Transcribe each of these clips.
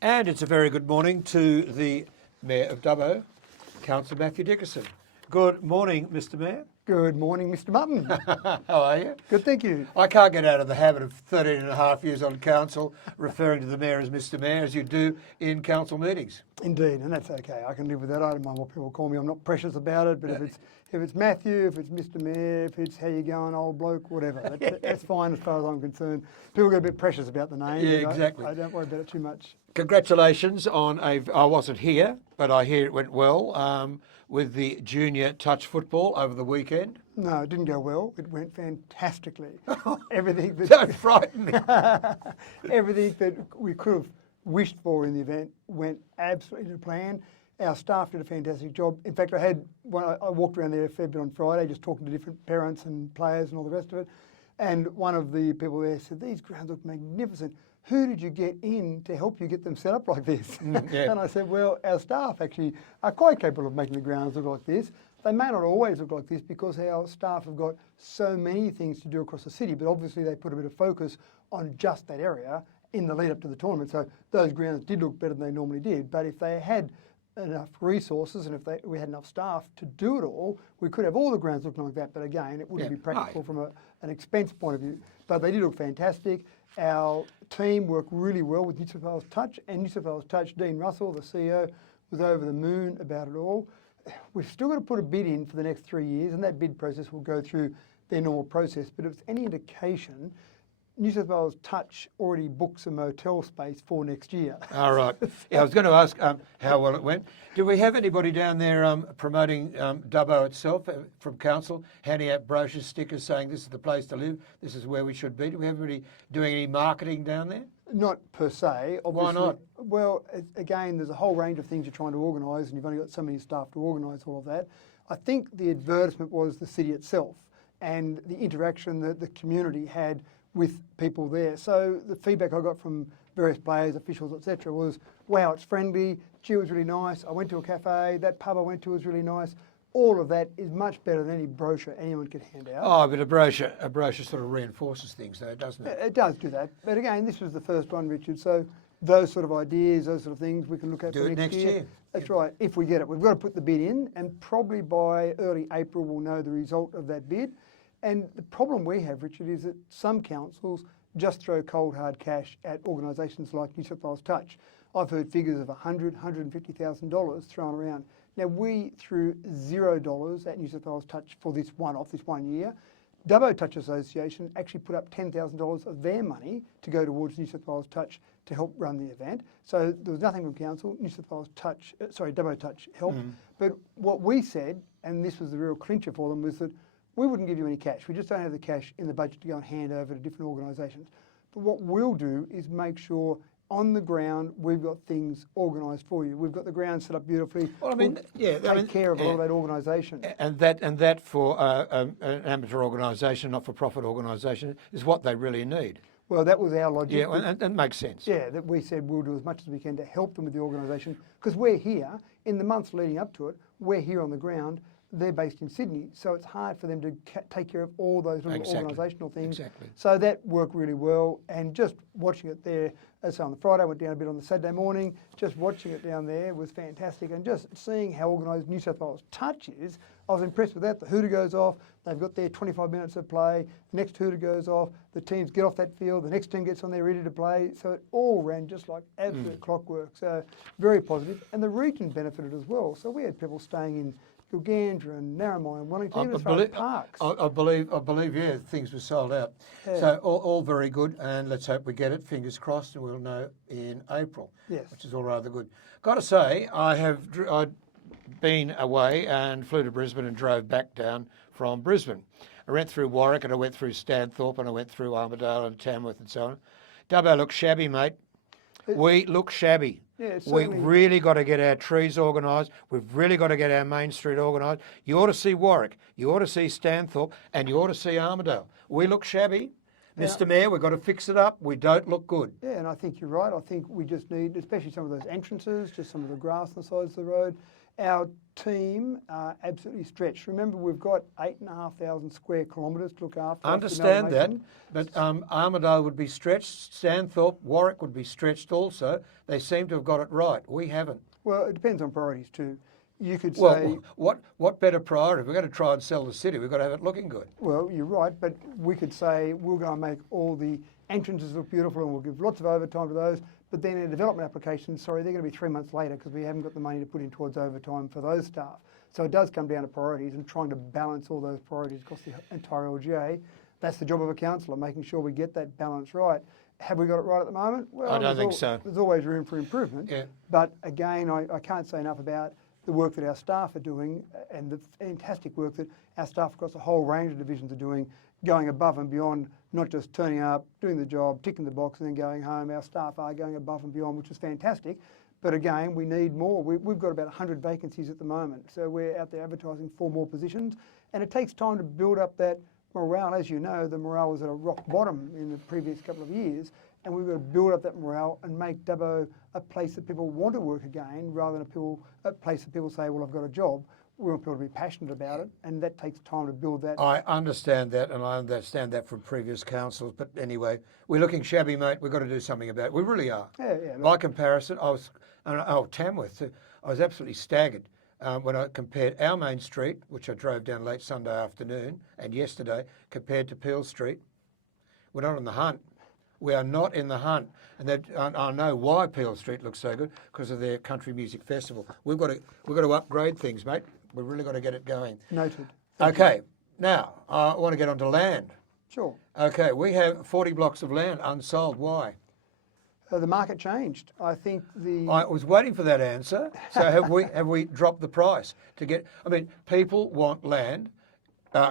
And it's a very good morning to the Mayor of Dubbo, Councillor Matthew Dickerson. Good morning, Mr Mayor. Good morning, Mr Mutton. How are you? Good, thank you. I can't get out of the habit of 13 and a half years on council referring to the Mayor as Mr Mayor, as you do in council meetings. Indeed, and that's okay. I can live with that. I don't mind what people call me. I'm not precious about it, but if it's Matthew, if it's Mr Mayor, if it's how you going, old bloke, whatever, that's fine as far as I'm concerned. People get a bit precious about the name. Yeah, exactly. I don't worry about it too much. Congratulations on I wasn't here, but I hear it went well with the junior touch football over the weekend. No, it didn't go well. It went fantastically. Everything that Don't frighten me. everything that we could have wished for in the event went absolutely to plan. Our staff did a fantastic job. In fact, I walked around there a fair bit on Friday, just talking to different parents and players and all the rest of it. And one of the people there said, "These grounds look magnificent. Who did you get in to help you get them set up like this?" Yeah. And I said, well, our staff actually are quite capable of making the grounds look like this. They may not always look like this because our staff have got so many things to do across the city, but obviously they put a bit of focus on just that area in the lead up to the tournament. So those grounds did look better than they normally did. But if they had enough resources and if we had enough staff to do it all, we could have all the grounds looking like that. But again, it wouldn't be practical from an expense point of view. But they did look fantastic. Our team worked really well with New South Wales Touch, and New South Wales Touch, Dean Russell, the CEO, was over the moon about it all. We've still got to put a bid in for the next 3 years, and that bid process will go through their normal process. But if it's any indication, New South Wales Touch already books a motel space for next year. All right. Yeah, I was going to ask how well it went. Do we have anybody down there promoting Dubbo itself from council, handing out brochures, stickers saying this is the place to live, this is where we should be? Do we have anybody doing any marketing down there? Not per se. Obviously. Why not? Well, again, there's a whole range of things you're trying to organise, and you've only got so many staff to organise all of that. I think the advertisement was the city itself and the interaction that the community had with people there. So the feedback I got from various players, officials, etc., was, wow, it's friendly, gee, it was really nice, I went to a cafe, that pub I went to was really nice. All of that is much better than any brochure anyone could hand out. Oh, but a brochure sort of reinforces things though, doesn't it? It does do that. But again, this was the first one, Richard, so those sort of ideas, those sort of things we can look at for next year. That's right, if we get it. We've got to put the bid in, and probably by early April we'll know the result of that bid. And the problem we have, Richard, is that some councils just throw cold hard cash at organisations like New South Wales Touch. I've heard figures of $100,000, $150,000 thrown around. Now we threw $0 at New South Wales Touch for this one-off, this 1 year. Dubbo Touch Association actually put up $10,000 of their money to go towards New South Wales Touch to help run the event. So there was nothing from council. New South Wales Touch, Dubbo Touch helped. But what we said, and this was the real clincher for them, was that we wouldn't give you any cash. We just don't have the cash in the budget to go and hand over to different organisations. But what we'll do is make sure on the ground we've got things organised for you. We've got the ground set up beautifully. Well, take care of all of that organisation. And that for an amateur organisation, not-for-profit organisation, is what they really need. Well, that was our logic. Yeah, and that makes sense. Yeah, that we said we'll do as much as we can to help them with the organisation, because we're here, in the months leading up to it, we're here on the ground. They're based in Sydney, so it's hard for them to take care of all those little organisational things. Exactly. So that worked really well, and just watching it there, so on the Friday, I went down a bit on the Saturday morning, just watching it down there was fantastic, and just seeing how organised New South Wales Touch is, I was impressed with that. The hooter goes off, they've got their 25 minutes of play, the next hooter goes off, the teams get off that field, the next team gets on there ready to play, so it all ran just like absolute clockwork, so very positive, and the region benefited as well. So we had people staying in Gilgandra and Narromine, Wellington, even as far as parks. I believe, yeah, things were sold out. Yeah. So all very good, and let's hope we get it. Fingers crossed, and we'll know in April. Yes, which is all rather good. Got to say, I'd been away and flew to Brisbane and drove back down from Brisbane. I went through Warwick and I went through Stanthorpe and I went through Armidale and Tamworth and so on. Dubbo looks shabby, mate. We look shabby. Yeah, we've really got to get our trees organised. We've really got to get our main street organised. You ought to see Warwick. You ought to see Stanthorpe, and you ought to see Armidale. We look shabby, Mr Mayor, we've got to fix it up. We don't look good. Yeah, and I think you're right. I think we just need, especially some of those entrances, just some of the grass on the sides of the road. Our team are absolutely stretched. Remember, we've got 8,500 square kilometres to look after. I understand that, but Armidale would be stretched, Stanthorpe, Warwick would be stretched also. They seem to have got it right. We haven't. Well, it depends on priorities too. You could say... Well, what better priority? We're going to try and sell the city. We've got to have it looking good. Well, you're right, but we could say we'll go and make all the entrances look beautiful and we'll give lots of overtime to those, but then in development applications, sorry, they're going to be 3 months later because we haven't got the money to put in towards overtime for those staff. So it does come down to priorities and trying to balance all those priorities across the entire LGA. That's the job of a councillor, making sure we get that balance right. Have we got it right at the moment? Well, I don't think so. There's always room for improvement. Yeah. But again, I can't say enough about the work that our staff are doing and the fantastic work that our staff across a whole range of divisions are doing, going above and beyond, not just turning up, doing the job, ticking the box and then going home. Our staff are going above and beyond, which is fantastic. But again, we need more. We've got about 100 vacancies at the moment. So we're out there advertising for more positions. And it takes time to build up that morale. As you know, the morale was at a rock bottom in the previous couple of years. And we've got to build up that morale and make Dubbo a place that people want to work again, rather than a place that people say, well, I've got a job. We want people to be passionate about it, and that takes time to build that. I understand that, and I understand that from previous councils. But anyway, we're looking shabby, mate. We've got to do something about it. We really are. Yeah. By comparison, Tamworth, I was absolutely staggered when I compared our main street, which I drove down late Sunday afternoon, and yesterday, compared to Peel Street. We're not on the hunt. We are not in the hunt. And I know why Peel Street looks so good, because of their country music festival. We've got to upgrade things, mate. We've really got to get it going. Noted. Okay, now I want to get onto land. Sure. Okay, we have 40 blocks of land unsold. Why? The market changed. I think I was waiting for that answer. So have we dropped the price to get? I mean, people want land.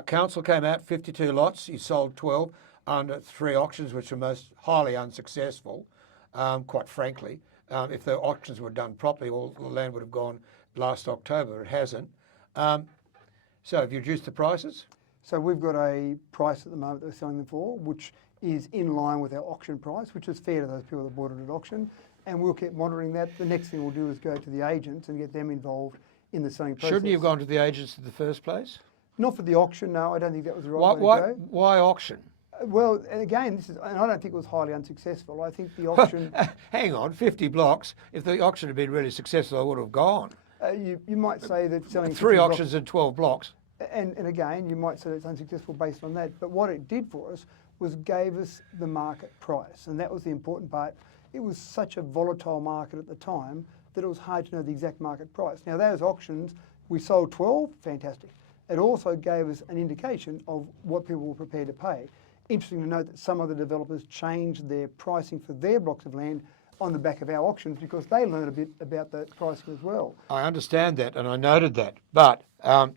Council came out 52 lots. You sold 12 under 3 auctions, which are most highly unsuccessful. Quite frankly, if the auctions were done properly, all the land would have gone last October. It hasn't. So have you reduced the prices? So we've got a price at the moment that we're selling them for, which is in line with our auction price, which is fair to those people that bought it at auction. And we'll keep monitoring that. The next thing we'll do is go to the agents and get them involved in the selling process. Shouldn't you have gone to the agents in the first place? Not for the auction, no. I don't think that was the right way to go. Why auction? Well, and again, and I don't think it was highly unsuccessful. I think the auction... Hang on, 50 blocks. If the auction had been really successful, I would have gone. You might say that selling 3 auctions in 12 blocks. And again, you might say it's unsuccessful based on that. But what it did for us was gave us the market price. And that was the important part. It was such a volatile market at the time that it was hard to know the exact market price. Now, those auctions, we sold 12, fantastic. It also gave us an indication of what people were prepared to pay. Interesting to note that some other developers changed their pricing for their blocks of land on the back of our auctions because they learned a bit about that pricing as well. I understand that, and I noted that. But I've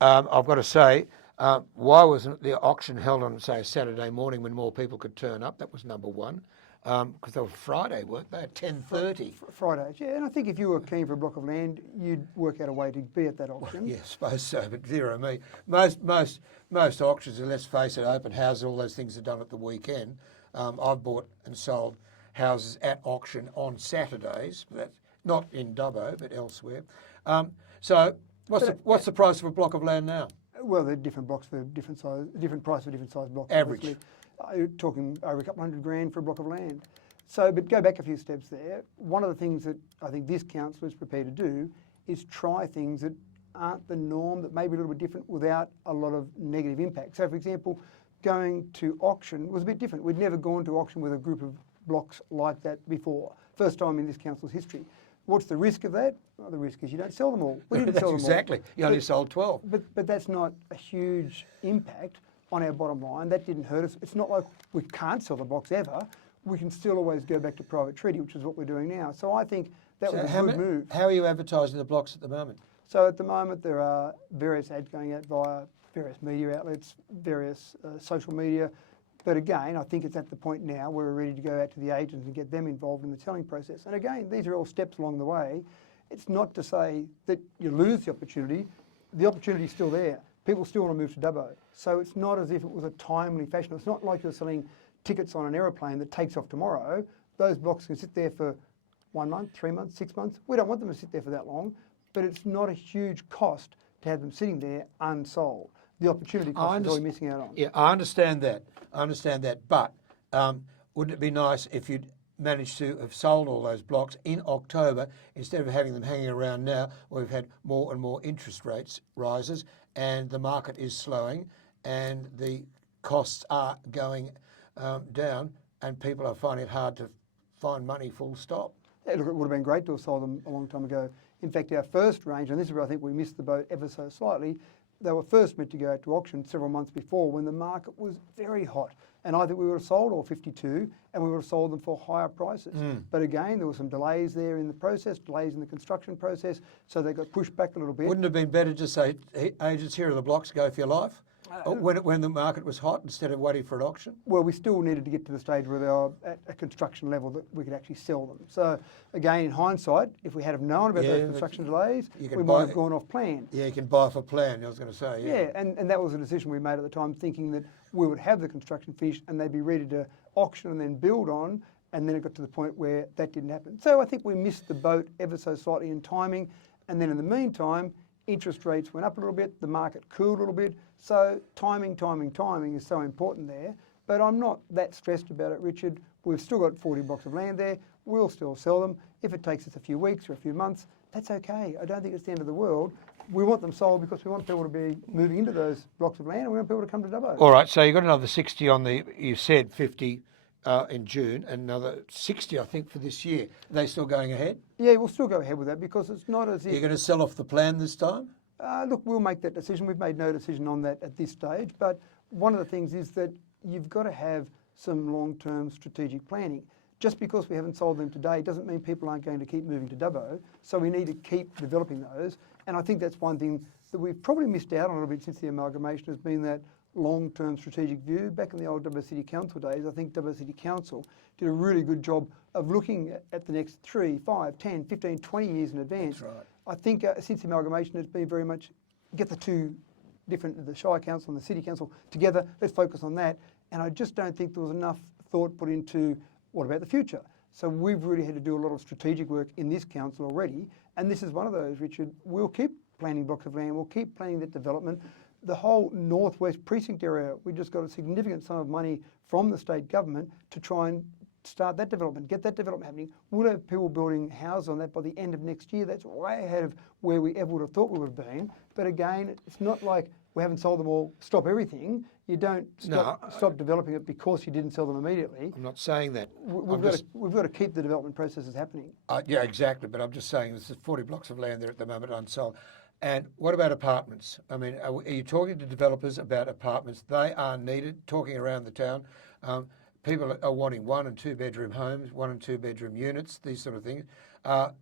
got to say, why wasn't the auction held on, say, a Saturday morning when more people could turn up? That was number one. Because they were Friday, weren't they? At 10:30. Fridays, yeah. And I think if you were keen for a block of land, you'd work out a way to be at that auction. Well, yeah, I suppose so, but dear me. Most auctions, and let's face it, open houses, all those things are done at the weekend. I've bought and sold houses at auction on Saturdays, but that's not in Dubbo, but elsewhere. So what's the price of a block of land now? Well, they're different blocks for different size, different price for different size blocks. Average. Obviously. You're talking over a couple $100,000 for a block of land. So, but go back a few steps there. One of the things that I think this council is prepared to do is try things that aren't the norm, that may be a little bit different without a lot of negative impact. So, for example, going to auction was a bit different. We'd never gone to auction with a group of blocks like that before. First time in this council's history. What's the risk of that? Well, the risk is you don't sell them all. We didn't sell them all. Exactly. You only sold 12. But that's not a huge impact on our bottom line. That didn't hurt us. It's not like we can't sell the blocks ever. We can still always go back to private treaty, which is what we're doing now. So I think that was a good move. How are you advertising the blocks at the moment? So at the moment there are various ads going out via various media outlets, various social media. But again, I think it's at the point now where we're ready to go out to the agents and get them involved in the selling process. And again, these are all steps along the way. It's not to say that you lose the opportunity. The opportunity is still there. people still want to move to Dubbo. So it's not as if it was a timely fashion. It's not like you're selling tickets on an aeroplane that takes off tomorrow. Those blocks can sit there for 1 month, 3 months, 6 months. We don't want them to sit there for that long, but it's not a huge cost to have them sitting there unsold. The opportunity cost is all you're missing out on. Yeah, I understand that. But wouldn't it be nice if you'd managed to have sold all those blocks in October instead of having them hanging around now, where we've had more and more interest rates rises and the market is slowing and the costs are going down and people are finding it hard to find money full stop? Yeah, look, it would have been great to have sold them a long time ago. In fact, our first range, and this is where I think we missed the boat ever so slightly, they were first meant to go out to auction several months before when the market was very hot. And I think we would have sold all 52 and we would have sold them for higher prices. But again, there were some delays there in the process, delays in the construction process, so they got pushed back a little bit. Wouldn't it have been better to say, agents, here are the blocks, go for your life? When the market was hot instead of waiting for an auction? Well, we still needed to get to the stage where they are at a construction level that we could actually sell them. So again, in hindsight, if we had have known about those construction delays, we might have gone off plan. Yeah, you can buy for plan, I was going to say. Yeah, and that was a decision we made at the time, thinking that we would have the construction finished and they'd be ready to auction and then build on, and then it got to the point where that didn't happen. So I think we missed the boat ever so slightly in timing, and then in the meantime, interest rates went up a little bit, the market cooled a little bit, so timing is so important there. But I'm not that stressed about it, Richard. We've still got 40 blocks of land there, we'll still sell them. If it takes us a few weeks or a few months, that's okay. I don't think it's the end of the world. We want them sold because we want people to be moving into those blocks of land and we want people to come to Dubbo. All right, so you've got another 60 on the, you said 50 in June, and another 60, I think, for this year. Are they still going ahead? Yeah, we'll still go ahead with that because it's not as if... You're going to sell off the plan this time? Look, we'll make that decision. We've made no decision on that at this stage. But one of the things is that you've got to have some long-term strategic planning. Just because we haven't sold them today doesn't mean people aren't going to keep moving to Dubbo. So we need to keep developing those. And I think that's one thing that we've probably missed out on a little bit since the amalgamation, has been that long-term strategic view. Back in the old Dubbo City Council days, I think Dubbo City Council did a really good job of looking at the next 3, 5, 10, 15, 20 years in advance. That's right. I think since the amalgamation, it's been very much get the two different, the Shire Council and the City Council together, let's focus on that. And I just don't think there was enough thought put into what about the future. So we've really had to do a lot of strategic work in this council already. And this is one of those, Richard. We'll keep planning blocks of land, we'll keep planning that development. The whole northwest precinct area, we just got a significant sum of money from the state government to try and start that development, get that development happening. We'll have people building houses on that by the end of next year. That's way ahead of where we ever would have thought we would have been. But again, it's not like we haven't sold them all, stop everything. You don't stop developing it because you didn't sell them immediately. I'm not saying that. We've got to keep the development processes happening. Yeah, exactly. But I'm just saying there's 40 blocks of land there at the moment unsold. And what about apartments? I mean, are you talking to developers about apartments? They are needed, talking around the town. People are wanting 1 and 2 bedroom homes, 1 and 2 bedroom units, these sort of things.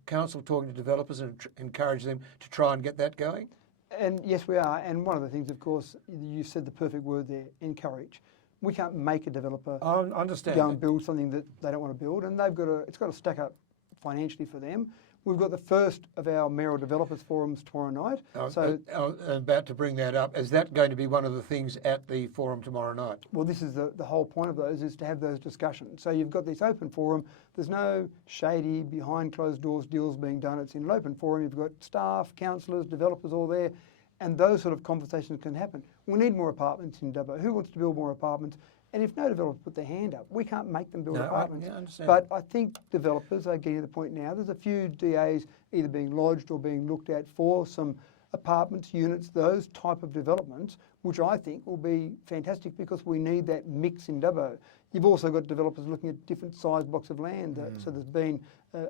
Council talking to developers and encourage them to try and get that going? And yes, we are. And one of the things, of course, you said the perfect word there, encourage. We can't make a developer I understand go and build something that they don't want to build, and it's got to stack up financially for them. We've got the first of our mayoral developers forums tomorrow night. I'm about to bring that up. Is that going to be one of the things at the forum tomorrow night? Well, this is the whole point of those, is to have those discussions. So you've got this open forum. There's no shady, behind closed doors deals being done. It's in an open forum. You've got staff, councillors, developers all there, and those sort of conversations can happen. We need more apartments in Dubbo. Who wants to build more apartments? And if no developers put their hand up, we can't make them build apartments. I understand. But I think developers are getting to the point now, there's a few DAs either being lodged or being looked at for some apartments, units, those type of developments, which I think will be fantastic because we need that mix in Dubbo. You've also got developers looking at different size blocks of land. So there's been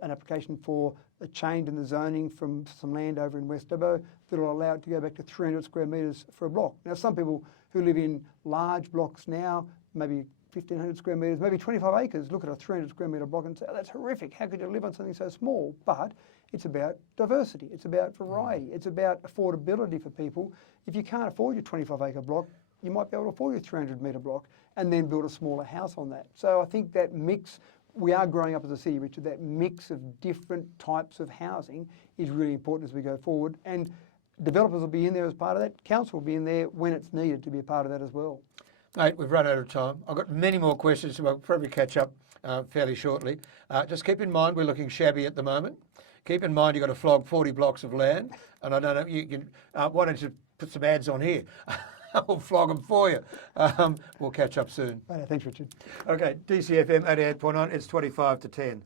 an application for a change in the zoning from some land over in West Dubbo that will allow it to go back to 300 square metres for a block. Now, some people who live in large blocks now, maybe 1,500 square metres, maybe 25 acres, look at a 300 square metre block and say, oh, that's horrific. How could you live on something so small? But it's about diversity. It's about variety. It's about affordability for people. If you can't afford your 25 acre block, you might be able to afford your 300 metre block and then build a smaller house on that. So I think that mix, we are growing up as a city, Richard, that mix of different types of housing is really important as we go forward. And developers will be in there as part of that. Council will be in there when it's needed to be a part of that as well. Mate, we've run out of time. I've got many more questions, so we'll probably catch up fairly shortly. Just keep in mind we're looking shabby at the moment. Keep in mind you've got to flog 40 blocks of land, and I don't know, you can, why don't you put some ads on here? I'll flog them for you. We'll catch up soon. Thanks, Richard. Okay, DCFM 88.9, it's 25 to 10.